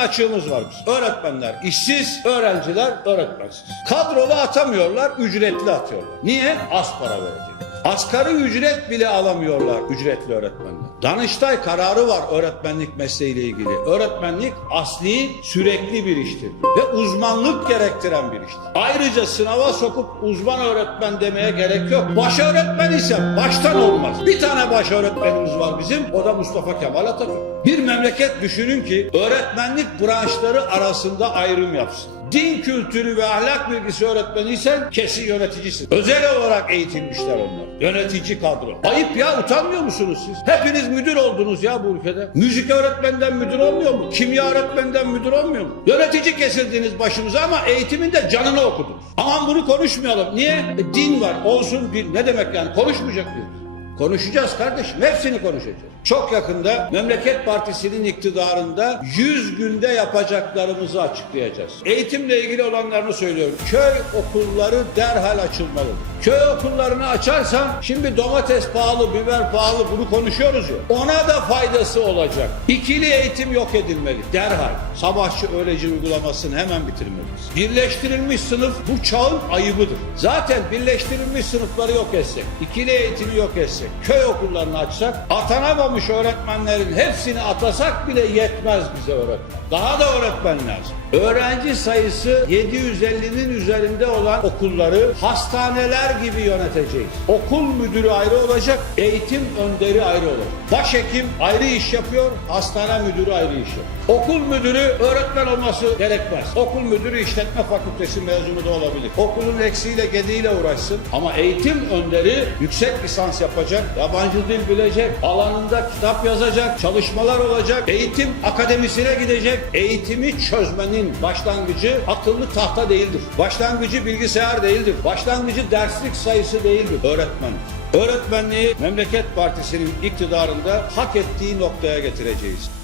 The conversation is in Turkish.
açığımız var biz. Öğretmenler işsiz, öğrenciler öğretmensiz. Kadrolu atamıyorlar, ücretli atıyorlar. Niye? Az para verecek. Asgari ücret bile alamıyorlar ücretli öğretmenler. Danıştay kararı var öğretmenlik mesleğiyle ilgili. Öğretmenlik asli sürekli bir iştir ve uzmanlık gerektiren bir iştir. Ayrıca sınava sokup uzman öğretmen demeye gerek yok. Baş öğretmen ise baştan olmaz. Bir tane baş öğretmenimiz var bizim o da Mustafa Kemal Atatürk. Bir memleket düşünün ki öğretmenlik branşları arasında ayrım yapsın. Din kültürü ve ahlak bilgisi öğretmeniysen kesin yöneticisin. Özel olarak eğitilmişler onlar. Yönetici kadro. Ayıp ya utanmıyor musunuz siz? Hepiniz müdür oldunuz ya bu ülkede. Müzik öğretmenden müdür olmuyor mu? Kimya öğretmenden müdür olmuyor mu? Yönetici kesildiniz başımıza ama eğitimin de canını okudunuz. Aman bunu konuşmayalım. Niye? E, din var. Olsun din. Ne demek yani? Konuşmayacak mıyız? Konuşacağız kardeşim. Hepsini konuşacağız. Çok yakında Memleket Partisi'nin iktidarında 100 günde yapacaklarımızı açıklayacağız. Eğitimle ilgili olanlarını söylüyorum. Köy okulları derhal açılmalı. Köy okullarını açarsan şimdi domates pahalı, biber pahalı bunu konuşuyoruz ya. Ona da faydası olacak. İkili eğitim yok edilmeli derhal. Sabahçı öğleci uygulamasını hemen bitirmeliyiz. Birleştirilmiş sınıf bu çağın ayıbıdır. Zaten birleştirilmiş sınıfları yok etsek, ikili eğitimi yok etsek, köy okullarını açsak, atanamamış öğretmenlerin hepsini atasak bile yetmez bize öğretmen. Daha da öğretmen lazım. Öğrenci sayısı 750'nin üzerinde olan okulları hastaneler gibi yöneteceğiz. Okul müdürü ayrı olacak, eğitim önderi ayrı olacak. Başhekim ayrı iş yapıyor, hastane müdürü ayrı iş yapıyor. Okul müdürü öğretmen olması gerekmez. Okul müdürü işletme fakültesi mezunu da olabilir. Okulun eksiğiyle gediğiyle uğraşsın ama eğitim önderi yüksek lisans yapacak, yabancı dil bilecek, alanında kitap yazacak, çalışmalar olacak, eğitim akademisine gidecek, eğitimi çözmenin başlangıcı akıllı tahta değildir. Başlangıcı bilgisayar değildir. Başlangıcı derslik sayısı değildir. Öğretmen. Öğretmenliği Memleket Partisi'nin iktidarında hak ettiği noktaya getireceğiz.